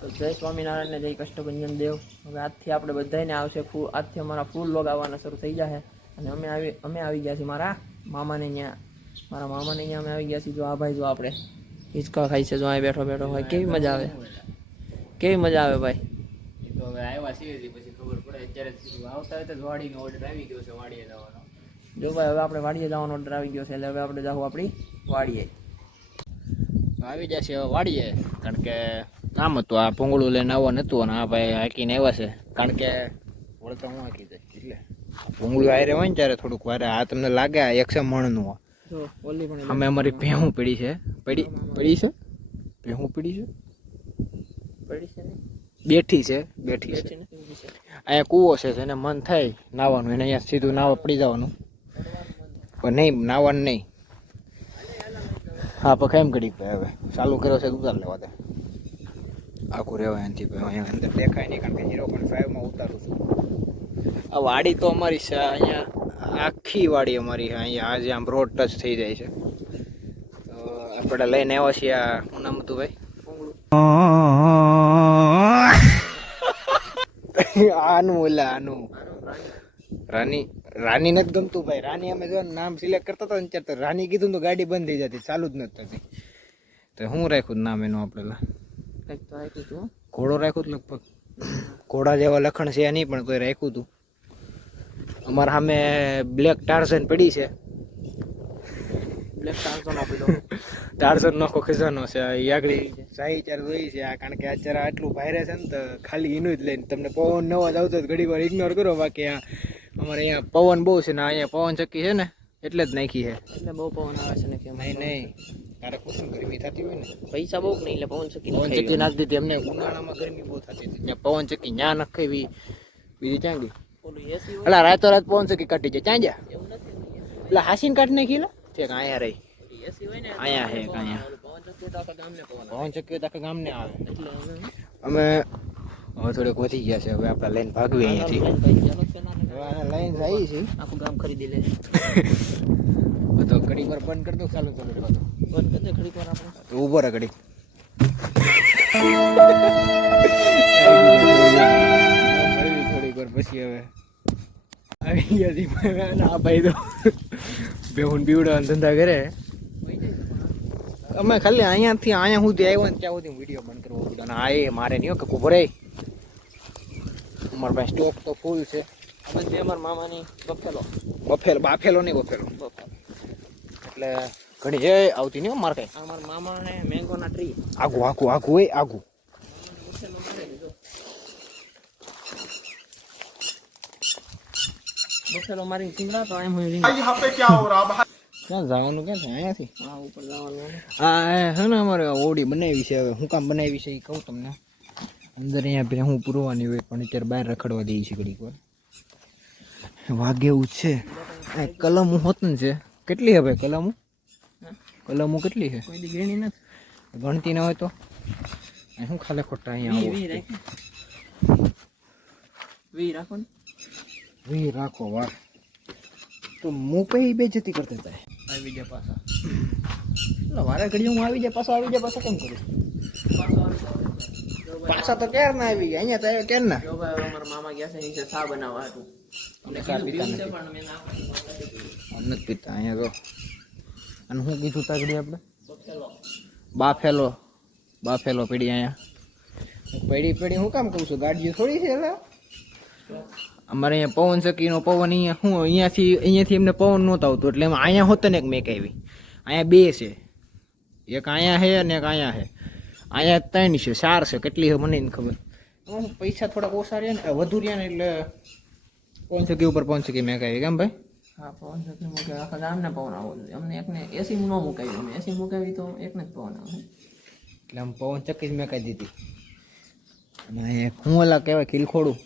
તો જય સ્વામિનારાયણ ને જય કષ્ટભંજન દેવ. હવે આજથી આપણે બધાને આવશે આજથી અમારા ફૂલ લોગ આવવાના શરૂ થઈ જશે. અને અમે આવી ગયા છીએ મારા મામાને ત્યાં અમે આવી ગયા છીએ. જો આ ભાઈ જો આપણે હિંચકા ખાઈ છે, જો અહીં બેઠો હોય. કેવી મજા આવે ભાઈ. તો હવે આવ્યા છીએ પછી ખબર પડે. અત્યારે આવતા હોય તો વાડીનો ઓર્ડર આવી ગયો છે, વાડીએ જવાનો. જો ભાઈ હવે આપણે વાડીએ જવાનો ઓર્ડર આવી ગયો છે, એટલે હવે આપણે જાવું આપણી વાડીએ. આવી જશે હવે વાડીએ, કારણ કે કામ હતું. આ પોંગળું લઈને આવવા નતું અને આ ભાઈ હાકીને આવ્યા છે, કારણ કે વળતા હું હાકી જાય એટલે પોંગળું આયરે હોય ને ત્યારે થોડુંક વારે આ તમને લાગે આ 100 મણનું અમે અમારી ભેહું પડી છે બેઠી છે અહીંયા કૂવો છે, એને મન થાય નાવાનું એને અહીંયા સીધું નાવા પડી જવાનું, પણ નહીં નાવાનું નહીં. હા પણ કેમ ઘડીક ભાઈ હવે ચાલુ કર્યો છે, ઉતાર લેવા દે આખું રહેવાય એનાથી અહીંયા અંદર દેખાય નહીં, કારણ કે 0.5 ઉતારું છું. આ વાડી તો અમારી છે, અહીંયા આખી વાડી અમારી છે. અહીંયા આજે આમ રોડ ટચ થઈ જાય છે. તો આપણે લઈને આવ્યા છીએ આ શું નામ હતું ભાઈ આનું રાની નથી ગમતું ભાઈ. રાની અમે જો નામ સિલેક્ટ કરતા હતા ને ત્યારે તો રાની કીધું તો ગાડી બંધ થઈ જતી, ચાલુ જ નથી થતી. તો શું રાખ્યું નામ એનું આપણે ઘોડો રાખ્યું હતું લગભગ. ઘોડા જેવા લખણ છે નહીં પણ કોઈ રાખ્યું હતું. અમારા સામે બ્લેક ટાર્ઝન પડી છે. ટાર્ઝન નો ખજાનો છે. આગળ સાહી ચાર જોઈ છે, કારણ કે અત્યારે આટલું ભાઈરે છે ને તો ખાલી એનું જ લઈને તમને પવન નવા જ આવતો ઘડી વાર ઇગ્નોર કરો. બાકી આ અમારે અહીંયા પવન બહુ છે ને અહીંયા પવન ચક્કી છે ને એટલે જ નાખી છે, એટલે બહુ પવન આવે છે ને કે નહીં તારે કુસુમ ગરમી થતી હોય ને પૈસા બહુ નહીં એટલે પવન ચક્કી નાખી દીધી. એમને ઉનાળામાં ગરમી બહુ થતી હતી, ત્યાં પવન ચક્કી ત્યાં નખાવી. બીજી ક્યાં ગઈ? એટલે રાતો રાત પવન ચક્કી કાઢી જાય ત્યાં જ્યાં એટલે હાસીને કાઢી નાખી લે ઠીક. અહીંયા રહી અહીંયા હે અહીંયા પવન ચક્કી તો આખા ગામને આવે. એટલે અમે હવે થોડીક વધી ગયા છે, હવે આપણે લઈને ભાગવી અહીંયાથી લઈને જઈએ છીએ. આખું ગામ ખરીદી લે તો ઘડી પર બંધ કરી દો, ચાલુ બંધ કરી દે ઘડી પર આપણે તો ઊભો રહે ઘડી. થોડીક વાર પછી હવે આવી ગયા. આ ભાઈ તો બેહુન બીવડાવાનો ધંધા કરે. અમે ખાલી અહીંયા સુધી આવ્યો ને ત્યાં સુધી વિડીયો બંધ કરવો પડ્યો. અને આ એ મારે નહીં કે ઉભો રહે, અમારા પાસે સ્ટોક તો ફૂલ છે. અમારા મામાની બાફેલો નહીં એટલે ઘણી જે આવતી નહીં મારે કઈ. અમારા મામાને મેંગોના ટ્રી આગું હોય આગું. બફેલો મારી સિંગડા તો એમ હોય ક્યાં જવાનું ક્યાં છે અહીંયાથી ઉપર જવાનું. હા હે ને અમારે ઓડી બનાવી છે. હવે હું કામ બનાવી છે એ કહું તમને. અંદર અહીંયા હું પૂરવાની હોય પણ અત્યારે બહાર રખડવા દઈએ છીએ ઘડીક વાર. વાગે એવું છે. કલમો હોત ને છે કેટલી હવે કલમો કેટલી છે? કોઈ દી ગણી નથી, ગણતી ના હોય તો શું ખાલે ખોટા અહીંયા વી રાખો વાર તો મૂકે બે જતી કરતા હતા. આવી જાય પાછા એટલે વારે ઘડી હું આવી જાય પાછા કેમ કરું? પાછા તો ક્યારે ના આવી ગયા, અહીંયા તો આવ્યો ક્યારે ના. જો ભાઈ અમારા મામા ગયા છે નીચે ચા બનાવવા હતું. અમને ચા પીતા નથી, અમને જ પીતા અહીંયા તો. અને હું કીધું તાગડી આપણે બાફેલો પડી અહીંયા પડી હું કામ કહું છું? ગાડીઓ થોડી છે એટલે અમારે અહીંયા પવન ચક્કીનો પવન અહીંયાથી એમને પવન નહોતો આવતો, એટલે એમાં અહીંયા હોત ને એક મેક આવી. અહીંયા બે છે, એક અહીંયા છે અને એક અહીંયા છે. અહીંયા 3 છે, 4 છે, કેટલી છે મને નહીં ખબર. પૈસા થોડાક ઓછા રહ્યા ને વધુ રહ્યા ને એટલે પવન ચક્કી ઉપર પવન ચક્કી મેક આવી. કેમ ભાઈ? હા પવન ચક્કી મૂકે આખા ગામને પવન આવો જોઈએ. અમને એકને એસી ન મુકાવી, અમે એસી મુકાવી તો એકને જ પવન આવે એટલે આમ પવન ચક્કી જ મેકાઈ દીધી. અને હું ઓલા કહેવાય ખીલખોડું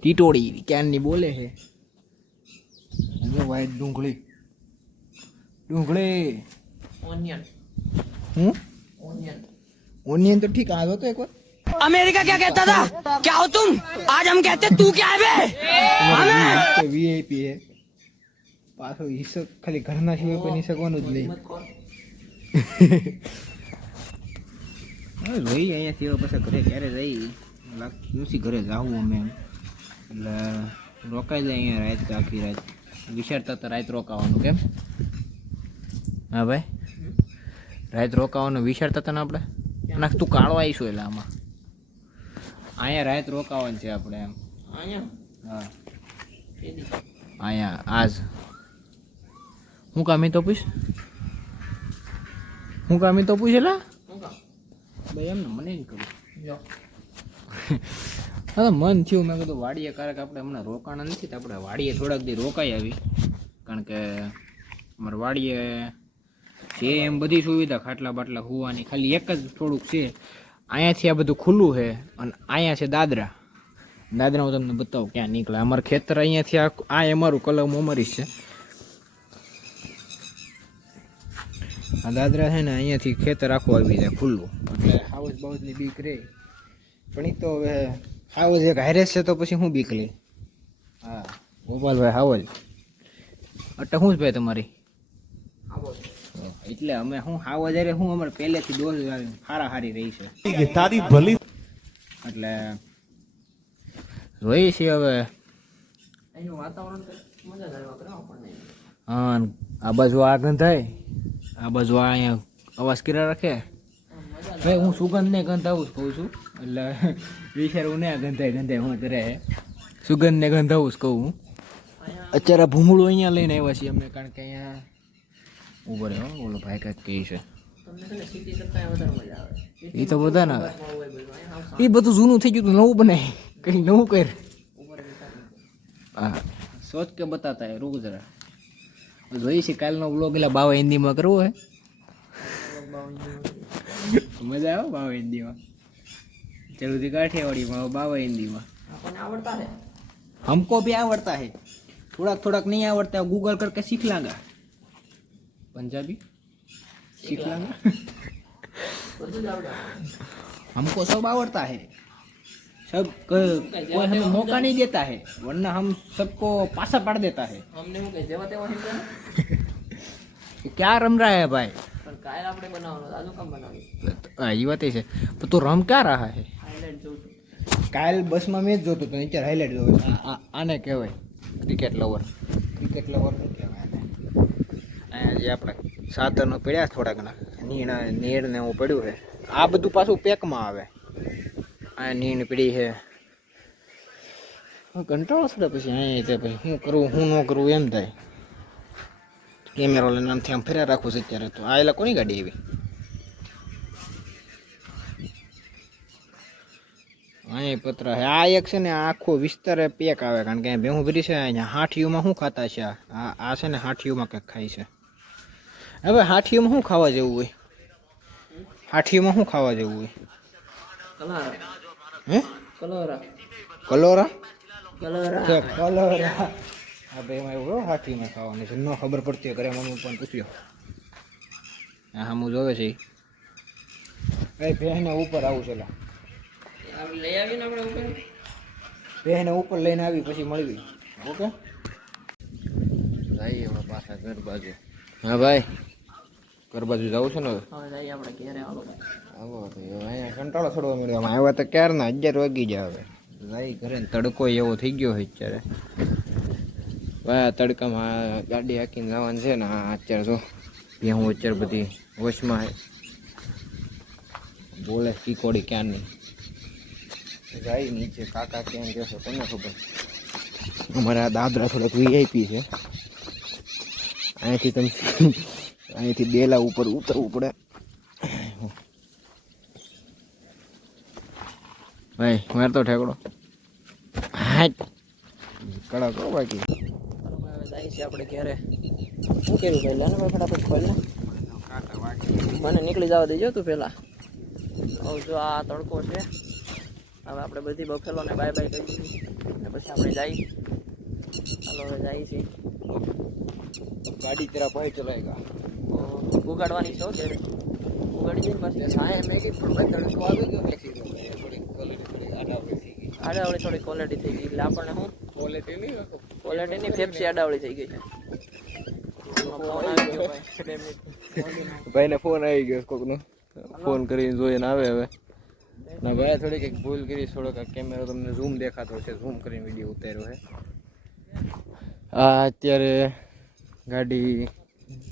ટીટોડી ક્યારની બોલે છે. વાઈટ ડુંગળી ઓનિયન તો ઠીક આ તો એક વાર अमेरिका क्या कहता था, क्या हो तुम, आज हम कहते तू क्या है बे. વીઆઈપી હે પાછો હિસ્સો ખાલી ઘરના સિવાય કોઈ શકવાનું જ નહીં. હવે જોઈએ અહીંયાથી હવે પછી ઘરે ક્યારે જઈ નથી ઘરે જાવું અમે એમ એટલે રોકાઈ જાય અહીંયા રાત આખી રાત વિચારતા હતા રાત રોકાવાનું કેમ હા ભાઈ રાત રોકાવાનું વિચારતા હતા ને આપણે નાખ તું કાળો આવીશું એટલે આમાં અહીંયા રાત રોકાવાનું છે આપણે એમ અહીંયા હા અહીંયા આજ હું કામી તો પૂછ હું કામી તો પૂછ એલા શું કામ ભાઈ એમ ને મને નહીં કરું જો હા મન થયું મેં કીધું વાડીએ કારક આપણે હમણાં રોકાણા નથી તો આપણે વાડીએ થોડાક દી રોકાઈ આવી કારણ કે અમારે વાડીએ છે એમ બધી સુવિધા ખાટલા બાટલા હોવાની ખાલી એક જ થોડુંક છે અહીંયાથી આ બધું ખુલ્લું છે અને અહીંયા છે દાદરા દાદરા હું તમને બતાવું ક્યાં નીકળે અમારું ખેતર અહીંયાથી આ અમારું કલમ અમારી છે આ દાદરા છે ને અહીંયાથી ખેતર આખું આવી જાય ખુલ્લું એટલે હાવજ બાવજની બીક રહે પણ એ તો હવે હાવજ એક હારેસ છે તો પછી હું બીક લે હા ગોપાલભાઈ હાવજ અટક શું જ ભાઈ તમારી એટલે અમે હું હાવજ હારે હું અમારે પહેલેથી ડોઝ હારી રહી છે તારી ભલી એટલે જોઈએ છીએ હવે અહીંનું વાતાવરણ તો મજા જ આવ્યા કરે આપણને હા આ બાજુ આ ગંધાય આ બાજુ આ અહીંયા અવાજ કર્યા રાખે ભાઈ હું સુગંધને ગંધાવું જ કહું છું એટલે વિચારવું ને આ ગંધાય હું કરે સુગંધને ગંધાવું જ કહું હું અત્યારે ભૂમડું અહીંયા લઈને આવ્યા છીએ અમે કારણ કે અહીંયા ઉભો રહ્યો બોલો ભાઈ કાંઈક કહે છે તમને છે ને સિટી કરતાં વધારે મજા આવે એ તો બધા ને હોય બધું અહીંયા હાવ એ બધું જૂનું થઈ ગયું તો નવું બનાય કંઈ નવું કર હા સોચ કે બતાતા હે રૂક જરા જોઈએ છે કાલનો બ્લોગ એટલે બાવા હિન્દીમાં કરવો હે મજા આવે બાવા હિન્દીમાં ચલુથી કાઠિયાવાડીમાં બાવા હિન્દીમાં આપણને આવડતા છે हमको भी आवड़ता है थोड़ा नहीं आवड़ता है गूगल करके सीख लांगा पंजाबी सीख लांगा બધું જ આવડે हमको सब आवड़ता है सब कोई हमें मौका नहीं देता है वरना हम सबको पासा पाड़ देता है અમને શું કહે જેવા તેવા હિંદે ये क्या रम रहा है भाई પણ કાયર આપણે બનાવવાનો આજુ કામ બનાવી ये बात है तो तू रम क्या रहा है હાઇલાઇટ જોઉં છું કાલ બસમાં મેચ જોતો તો અત્યારે હાઇલાઇટ જોવે આને કહેવાય ક્રિકેટ લવર શું કહેવાય આને અહીંયા જે આપણે સાધનો પડ્યા થોડાક નીર ને એવું પડ્યું છે આ બધું પાછું પેકમાં આવે આ નીણ પડી છે કંટાળો પડે પછી અહીંયા તે ભાઈ શું કરવું શું ન કરવું એમ થાય કેમેરો લઈને આમથી આમ ફેર્યા રાખું છે અત્યારે તો આ એલા કોની ગાડી એવી અહીં પત્ર છે આ એક છે ને આખો વિસ્તાર પેક આવે કારણ કે અહીંયા ભેહું ભરી છે અહીંયા હાઠીઓમાં શું ખાતા છે આ છે ને હાઠીઓમાં કંઈક ખાય છે હવે હાઠીઓમાં શું ખાવા જેવું હોય હાઠીઓમાં શું ખાવા જેવું હોય કલારા હે કલોરા કલોરા કલોરા કલોરા હા ભાઈ એમાં એવું હાઠીમાં ખાવાની છે ન ખબર પડતી હોય ઘરે મમ્મી પણ પૂછ્યો હા હું જોવે છે એ ભેહને ઉપર આવું છે આપણે લઈ આવીને આપણે ઉપર બેને ઉપર લઈને આવી પછી મળવી ઓકે જઈએ હવે પાછા ઘર બાજુ હા ભાઈ ઘર બાજુ જવું છે ને હવે જઈએ આપણે ઘેરે આવો આવો તો અહીંયા કંટાળો છોડવા મળ્યો આમાં આવ્યા તો ક્યારના 11 વાગી જાય હવે જઈ ઘરે ને તડકો એવો થઈ ગયો હોય અત્યારે ભાઈ આ તડકામાં ગાડી હાકીને જવાનું છે ને અત્યારે જો હું અત્યારે બધી વોશમાં બોલે કીકોડી ક્યાં નહીં જાય નીચે કાકા કેમ કહેશો તમને ખબર અમારા દાદરા થોડાક વીઆઈપી છે અહીંયાથી બેલા ઉપર ઉતરવું પડે ભાઈ મારે તો ઠેકડો હા કડક હો બાકી જાય છે આપણે ઘેરે શું કર્યું ભાઈ લેને ભાઈ ફટાફટ ખોલ ને મને નીકળી જવા દેજો તું પહેલાં હવે જો આ તડકો છે હવે આપણે બધી બફેલોને બાય બાય કરી દીધી અને પછી આપણે જઈએ ચાલો હવે જઈએ છીએ ગાડી તેરા ભાઈ ચલાએગા ઉગાડવાની છે ઘેરે ઉગાડી જઈને પાછી સાહેબ મેં કીધું પણ તડકો આવી ગયો થોડી ક્વોલિટી આડાવડી થઈ ગઈ આડાવળી થોડી ક્વોલિટી થઈ ગઈ એટલે આપણને શું ક્વોલિટીની ફેફસી આડાવળી થઈ ગઈ છે ફોન આવી ગયો ભાઈ 2 મિનિટ ભાઈને ફોન આવી ગયો કોકનો ફોન કરીને જોઈને આવે હવે ના ભાઈ થોડીક એક ભૂલ કરી, થોડોક કેમેરો તમને ઝૂમ દેખાતો છે, ઝૂમ કરીને વિડીયો ઉતાર્યો છે. આ અત્યારે ગાડી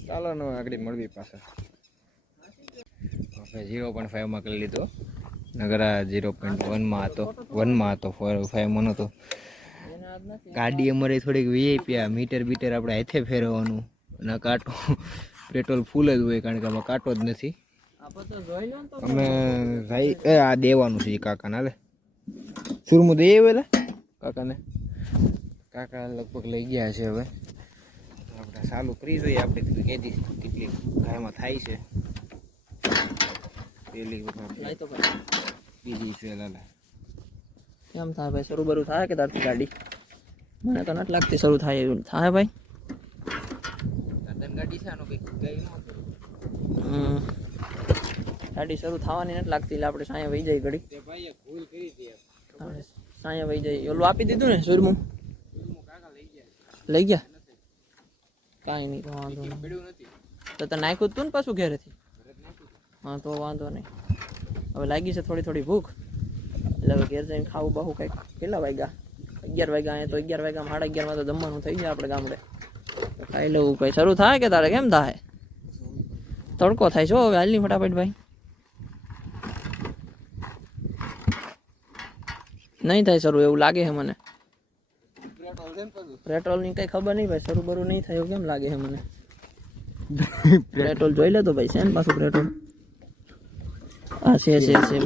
ચાલો ને આગળ મળવી પાછા આપણે 0.5માં કરી લીધો, નગર આ 0.1માં હતો, 1માં હતો, 5માં નહોતો. ગાડી અમારી થોડીક વીઆઈપી, આ મીટર બીટર આપણે હાથે ફેરવવાનું અને કાંટો પેટ્રોલ ફૂલ જ હોય કારણ કે આમાં કાંટો જ નથી. અમે ભાઈ આ દેવાનું છે કાકાને, હાલે સુરમું દઈ આવેલા કાકાને, કાકા લગભગ લઈ ગયા છે. હવે આપણે ચાલુ કરી જોઈએ, આપણે કેદી કેટલી ગાયમાં થાય છે. પેલી વખત બીજી છે લાલા કેમ થાય ભાઈ, શરૂ બરું થાય કે તારથી ગાડી? મને તો નથી લાગતી શરૂ થાય એવું થાય ભાઈ. ગાડી છે આનો કંઈક ગઈ ન ગાડી શરૂ થવાની નથી લાગતી, એટલે આપણે સાયા વહી જાય ઘડી. તે ભાઈએ ભૂલ કરી હતી, આપણે સાયા વહી જાય. ઓલું આપી દીધું ને સુરમું કાકા લઈ ગયા લઈ ગયા, કાંઈ નહીં તો વાંધો નહીં. પડ્યું નથી, તો તને નાખ્યું તું ને પાછું ઘેરેથી? હા તો વાંધો નહીં. હવે લાગી છે થોડી થોડી ભૂખ, એટલે હવે ઘેર જઈને ખાવું બહુ કંઈક. કેટલા વાગ્યા? 11 વાગ્યા. અહીંયા તો 11 વાગ્યા 11:30 તો જમવાનું થઈ જાય આપણે ગામડે. તો ખાઈ લેવું. કંઈ શરૂ થાય કે તારે કેમ થાય? તડકો થાય છો હવે, હાલની ફટાફટ ભાઈ. નહીં થાય શરૂ એવું લાગે છે મને. પેટ્રોલની કંઈ ખબર નહીં ભાઈ, શરૂ બરું નહીં થાય એવું કેમ લાગે છે મને. પેટ્રોલ જોઈ લે તો ભાઈ, છે ને પાછું પેટ્રોલ? હા છે.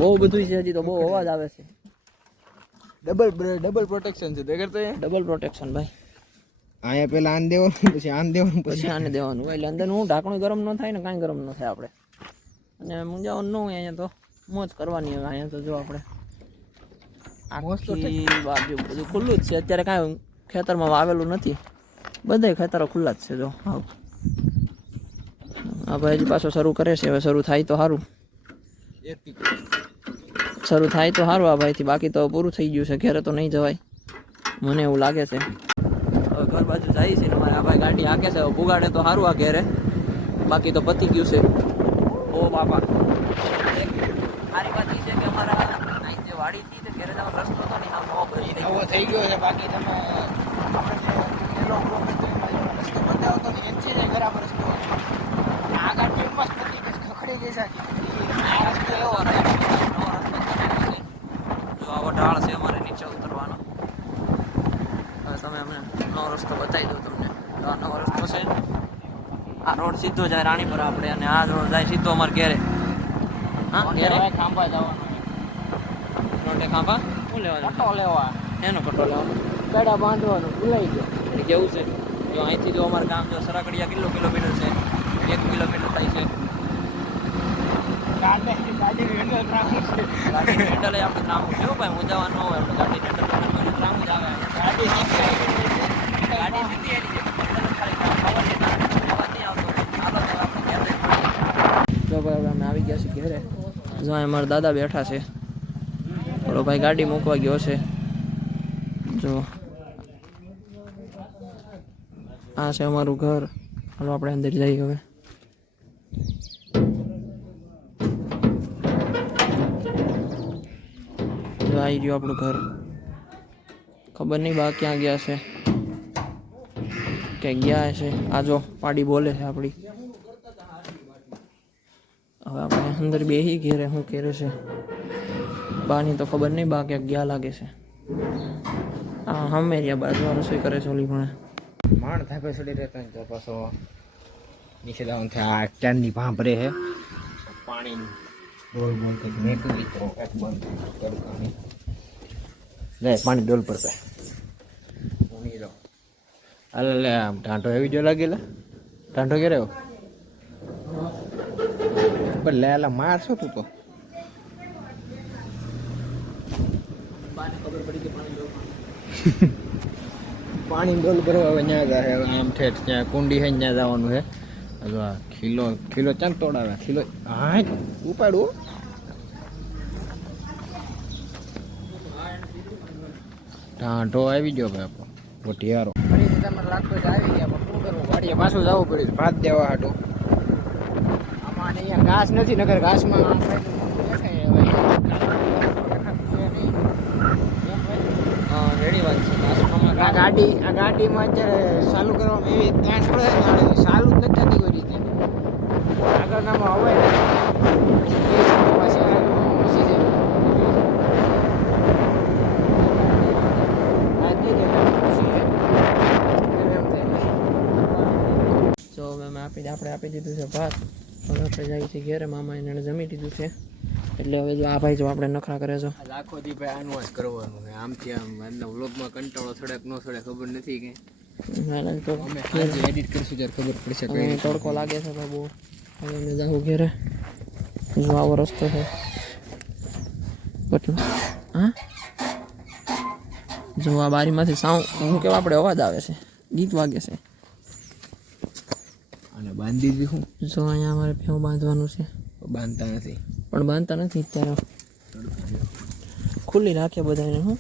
બહુ બધું છે હજી તો, બહુ અવાજ આવે છે. ડબલ પ્રોટેક્શન છે દેખર તો ડબલ પ્રોટેક્શન ભાઈ. અહીંયા પેલા આન દેવાનું, પછી આન દેવાનું, પછી આને દેવાનું. એટલે અંદરનું ઢાંકણું ગરમ ન થાય ને કાંઈ ગરમ ન થાય આપણે. અને મુંજાવાનું ન હોય અહીંયા તો મોજ કરવાની હોય. અહીંયા તો જો આપણે આખી બાજુ બધું ખુલ્લું જ છે અત્યારે, કાંઈ ખેતરમાં વાવેલું નથી, બધાય ખેતરો ખુલ્લા જ છે. જો હા ભાઈ હજી પાછો શરૂ કરે છે. હવે શરૂ થાય તો સારું, શરૂ થાય તો સારું આ ભાઈથી, બાકી તો પૂરું થઈ ગયું છે. ઘરે તો નહીં જવાય મને એવું લાગે છે. હવે ઘર બાજુ જાય છે અમારે. આ ભાઈ ગાડી હાકે છે, પુગાડે તો સારું આ ઘેરે, બાકી તો પતી ગયું છે. ઓ બાપા, સારી વાત એ છે કે અમારા અહીં જે વાડીથી તે ઘેરે જવાનો રસ્તો તો નહીં, આમ નવો બની નવો થઈ ગયો છે. બાકી તમે રસ્તો બતાવતો ને એમ છે ને બરાબર રસ્તો આગળ ટ્રેનમાં પતી ગઈ, ખખડી ગઈ છે. આ રસ્તો એવો રહે, નવો રસ્તો છે. જો આવો ઢાળ છે અમારે નીચે ઉતરવાનો. હવે તમે અમને નવો રસ્તો બતાવી દો તમને. જો આ નવો રસ્તો છે, આ રોડ સીધો જાય રાણીપુર આપણે, અને આ રોડ જાય સીધો અમારે ઘેરે. હા ઘેરે ખાંભા જવાનું, રોડે ખાંભા શું લેવાનું? પટ્ટો લેવા, એનો પટ્ટો લેવાનો, ગડા બાંધવાનું ભૂલાઈ ગયો. એટલે કેવું છે જો અહીંથી જો અમારું ગામ જો સરાકડિયા કિલોમીટર છે, 1 કિલોમીટર થાય છે. ગાડી હેન્ડલ રાખવું છે, ગાડી હેન્ડલ આપણે ત્રામું છે ભાઈ, મુંજાવા ન હોય આપણે. ગાડી હેન્ડલ ત્રામું જ આવે. ગાડી ગાડી સીધી આવી છે, ખાલી અવાજ નહીં આવતો. ચાલો તો આપણે ઘેર જઈને મળીએ. જો ભાઈ હવે અમે આવી ગયા છીએ ઘેરે. જો અહીં અમારા દાદા બેઠા છે, બોલો ભાઈ ગાડી મૂકવા ગયો છે. જો આ છે અમારું ઘર. હાલો આપણે અંદર જઈએ હવે. જો આવી ગયું આપણું ઘર. ખબર નહીં બા ક્યાં ગયા છે, કે ગયા છે. આ જો પાડી બોલે છે આપણી. હવે આપણે અંદર બેહી ઘેરે શું કરે છે બાની તો ખબર નહીં, બા ક્યાંક ગયા લાગે છે. હા હમેરિયા બાજુ રસોઈ કરે છે ઓલી પણ. માણ થાપે ચડી રહેતા ને તો પાછો નીચે જવાનું થાય. આ ચાંદની ભાંભરે છે પાણી ડોલ બોલ કંઈક મેકું દીકરો એક બંધ તડકાની લે પાણી ડોલ પર ઊંઘી રહો. અલે આમ ટાંટો એવી જો લાગેલા. ટાંટો ક્યારે આવ્યો? પણ લે અલા મારશો તું તો. પાણી ડોલ ભરવા હવે ત્યાં જાય. આમ ઠેઠ ત્યાં કુંડી છે ત્યાં જવાનું છે. હજુ આ ખીલો ચાંદ તોડાવે. ખીલો હા ઉપાડવું. ટાંટો આવી ગયો ભાઈ આપણો વટિયારો. ફરીથી તમારે લાગતો જ આવી ગયા, પણ શું કરવું, વાડીએ પાછું જવું પડ્યું ભાત દેવા હાટું. આમાં અને અહીંયા ઘાસ નથી, નગર ઘાસમાં હા રેડી વાત છે. આ ગાડીમાં અત્યારે ચાલુ કરવામાં એવી ત્યાં પડે ને ચાલુ જ નથી થતી કોઈ રીતે. આગળનામાં હવે તો મેં આપણે આપી દીધું છે ભાત. હવે આપણે જઈએ છીએ ઘેરે. મામા એને જમી દીધું છે એટલે હવે જો આ ભાઈ જો આપણે નખરા કરે છે. લાખો દી ભાઈ આનું જ કરવાનું છે. આમથી આમ એમના વ્લોગમાં કંટાળો થોડાક ન થોડે ખબર નથી કે તો અમે એડિટ કરીશું ત્યારે ખબર પડશે. હવે તડકો લાગે છે તો બહુ. હવે અમે જાઉં ઘેરે. જો આવો રસ્તો છે કેટલો. હા જો આ બારીમાંથી હું કેવા આપણે અવાજ આવે છે, ગીત વાગે છે. અને બાંધી દીધું જો અહીંયા અમારે ભેવ બાંધવાનું છે, બાંધતા નથી પણ બાંધતા નથી અત્યારે. ખુલ્લી રાખીએ બધાને. હું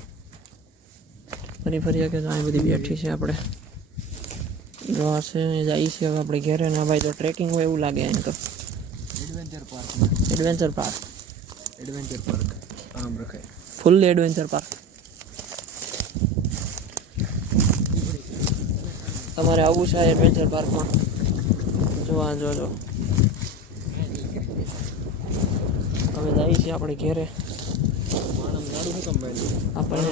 ફરી કે તો અહીં બધી બેઠી છે આપણે. જો આ છે જાય છે હવે આપણે ઘેરે. ના ભાઈ તો ટ્રેકિંગ હોય એવું લાગે અહીં તો. એડવેન્ચર પાર્ક આમ રખાય ફૂલ એડવેન્ચર પાર્ક. તમારે આવવું છે એડવેન્ચર પાર્કમાં? જોવા જોજો. હવે જઈએ છીએ આપણે ઘેરે. આપણને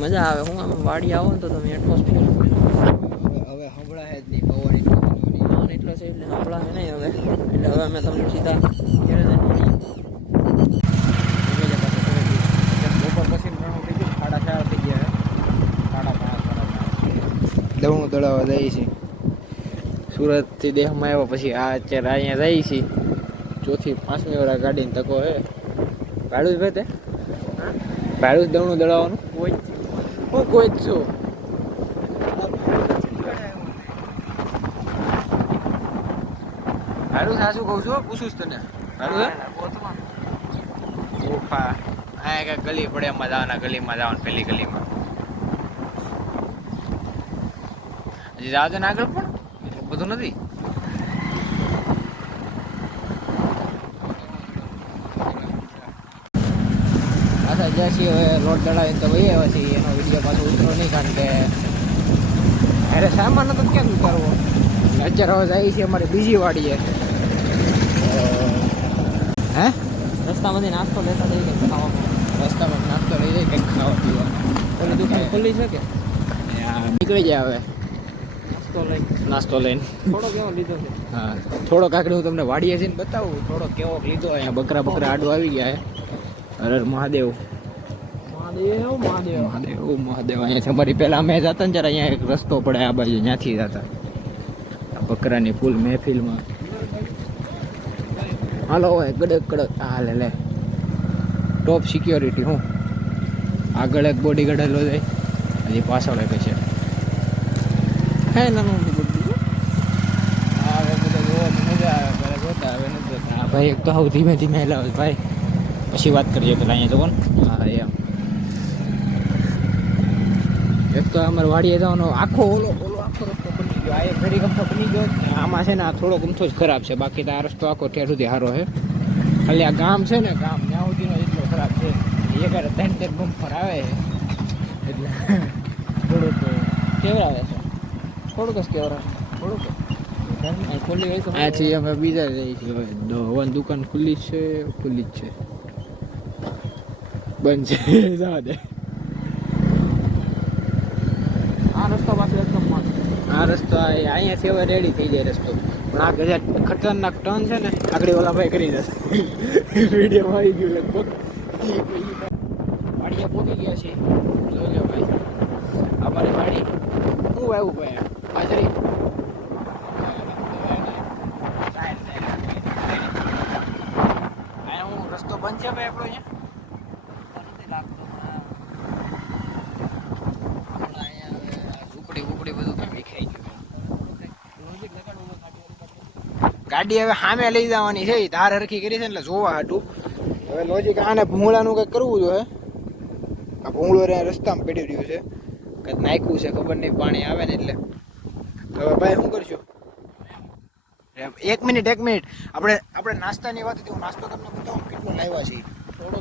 મજા આવે. હું આમ વાડી આવો ને તો તમે એટમોસ્ફિયર હવે હમણાં જ નહીં પવન એટલો છે એટલે હમણાં નહીં હવે. એટલે હવે અમે તમને સીધા ઘેરે જઈને મળીએ. બપોર પછી સાડા 4 થઈ ગયા. દવણું તળાવ જઈએ છીએ. સુરતથી દેહમાં આવ્યા પછી આ અત્યારે અહીંયા જઈએ છીએ. 4 થી 5મી વાર ગાડીની તકો હે. ભાડું જ ભાઈ તે ભાડું જ દવણું દળાવવાનું હું કોઈ જ છું. ભાડું સાચું કહું છું, પૂછું છું તને. ભાડું હે ઓફા આ કે ગલી પડે એમાં જવાના, ગલીમાં જવાનું, પેલી ગલીમાં હજી જાવ ને આગળ પણ એટલું બધું નથી. પાછા જ્યાં છીએ હવે રોડ દડાવીને તો ભાઈ આવ્યા છીએ. એનો વિડીયો પાછો ઉતરો નહીં, કારણ કે અરે સામાન તો ક્યાં ઉતારવો. અત્યારે હવે જઈએ છીએ અમારી બીજી વાડીએ. હે રસ્તામાંથી નાસ્તો લેતા જઈએ કંઈક ખાવામાં. રસ્તામાં નાસ્તો લઈ જાય કંઈક ખાવા પીવા. ઓલી દુકાન ખુલ્લી છે કે નીકળી જાય હવે નાસ્તો લઈને? નાસ્તો લઈને. થોડો કેવો લીધો છે? હા થોડોક આગળ હું તમને વાડીએ જઈને બતાવું થોડોક કેવો લીધો. અહીંયા બકરા આડો આવી ગયા હે. હર મહાદેવ મહાદેવ. અહીંયાથી અમારી પહેલાં અમે જતા ને ત્યારે અહીંયા એક રસ્તો પડે આ બાજુ, ત્યાંથી જતા બકરાની ફૂલ મહેફિલમાં. હાલો હોય કડક હાલે લે ટોપ સિક્યોરિટી. હું આગળ એક બોડીગાર્ડ હેલો જાય, હજી પાછળ એક છે. હે નાનું બધું આવે બધા જોવાની મજા આવે. પહેલાં જોતા હવે નથી જોતા. હા ભાઈ એક તો આવું ધીમે ધીમે હેલાવે ભાઈ, પછી વાત કરીએ પેલા અહીંયા જોવો ને. હા એમ એક તો અમારે વાડીએ જવાનો આખો ઓલો આખો રસ્તો બની ગયો. આ ઘડી ગમતો બની ગયો. આમાં છે ને આ થોડો ગમતો જ ખરાબ છે, બાકી તો આ રસ્તો આખો ઠેર સુધી સારો છે. ખાલી આ ગામ છે ને, ગામ ત્યાં સુધીનો એટલો ખરાબ છે. એ કરે 3 બમ્પર આવે એટલે થોડુંક કેવરાવે છે. થોડુંક જ કેવરાવે થોડુંક ખુલ્લી હોય તો આથી અમે બીજા જઈએ છીએ. હવાની દુકાન ખુલ્લી છે જ છે, બંધ છે જવા દે. આ રસ્તો પાછો એકદમ મસ્ત. આ રસ્તો અહીંયાથી હવે રેડી થઈ જાય રસ્તો. પણ આ ગજા ખતરનાક ટર્ન છે ને, આગળ ઓલા ભાઈ કરી જશે. વિડીયોમાં આવી ગયું લગભગ. વાડીએ પહોંચી ગયા છે. જોજો ભાઈ અમારી વાડી શું આવ્યું ભાઈ બાજરી. હું રસ્તો બંધ છે ભાઈ આપણો અહીંયા. ગાડી હવે સામે લઈ જવાની છે. ધાર હરખી કરી છે એટલે જોવા હાટું. હવે લોજિક આને ભૂંગળાનું કંઈક કરવું જોઈએ. આ ભૂંગળો રસ્તામાં પડી રહ્યું છે, કંઈક નાખ્યું છે ખબર નહીં, પાણી આવે ને એટલે. હવે ભાઈ શું કરશું? એક મિનિટ આપણે નાસ્તાની વાત હતી. હું નાસ્તો તમને બતાવું કેટલો લાવ્યા છે. થોડો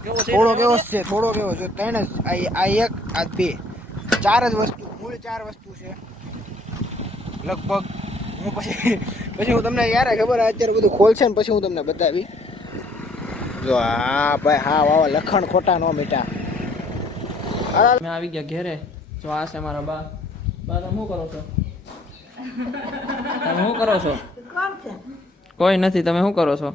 કેવો છે થોડો કેવો જો ત્રણ જ આ એક આ બે ચાર જ વસ્તુ મૂળ 4 વસ્તુ છે લગભગ. હું પછી હું તમને યાર ખબર અત્યારે બધું ખોલશે ને પછી હું તમને બતાવી. જો હા ભાઈ હા વાવા લખણ ખોટા નો મીઠા. અમે આવી ગયા ઘેરે. જો આ છે મારા બા. બા તમે શું કરો છો? તમે શું કરો છો? કોઈ નથી. તમે શું કરો છો?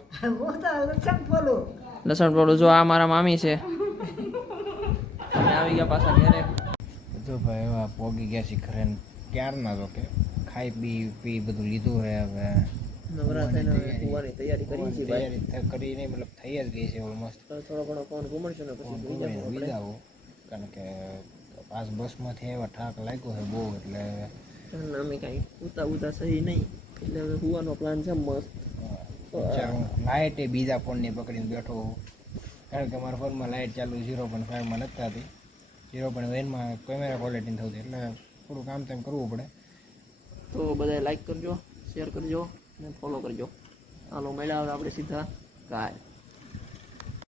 લસણ પોળું. જો આ મારા મામી છે. અમે આવી ગયા પાછા ઘેરે. જો ભાઈ એવા પોગી ગયા છે ઘરે ક્યારના જો કે ખાઈ પી બધું લીધું હે. હવે નવરા થઈને કુવાની તૈયારી કરી છે ભાઈ. તૈયારી કરી નહીં મતલબ થઈ જ ગઈ છે ઓલમોસ્ટ. થોડો ઘણો ફોન ઘુમડશું ને પછી બીજા આવું કારણ કે પાસ બસમાંથી એવા ઠાક લાગ્યો છે બહુ એટલે અમે કાંઈ ઉતા સહી નહીં એટલે હવે હુવાનો પ્લાન છે મસ્ત. લાઇટ એ બીજા ફોનને પકડીને બેઠો કારણ કે મારા ફોનમાં લાઇટ ચાલુ 0.5માં નથી થતી. 0.1માં કેમેરા ક્વોલિટી થતી એટલે થોડું કામ તેમ કરવું પડે. તો બધાએ લાઈક કરજો, શેર કરજો અને ફોલો કરજો. હાલો મળ્યા આપણે સીધા ગાય.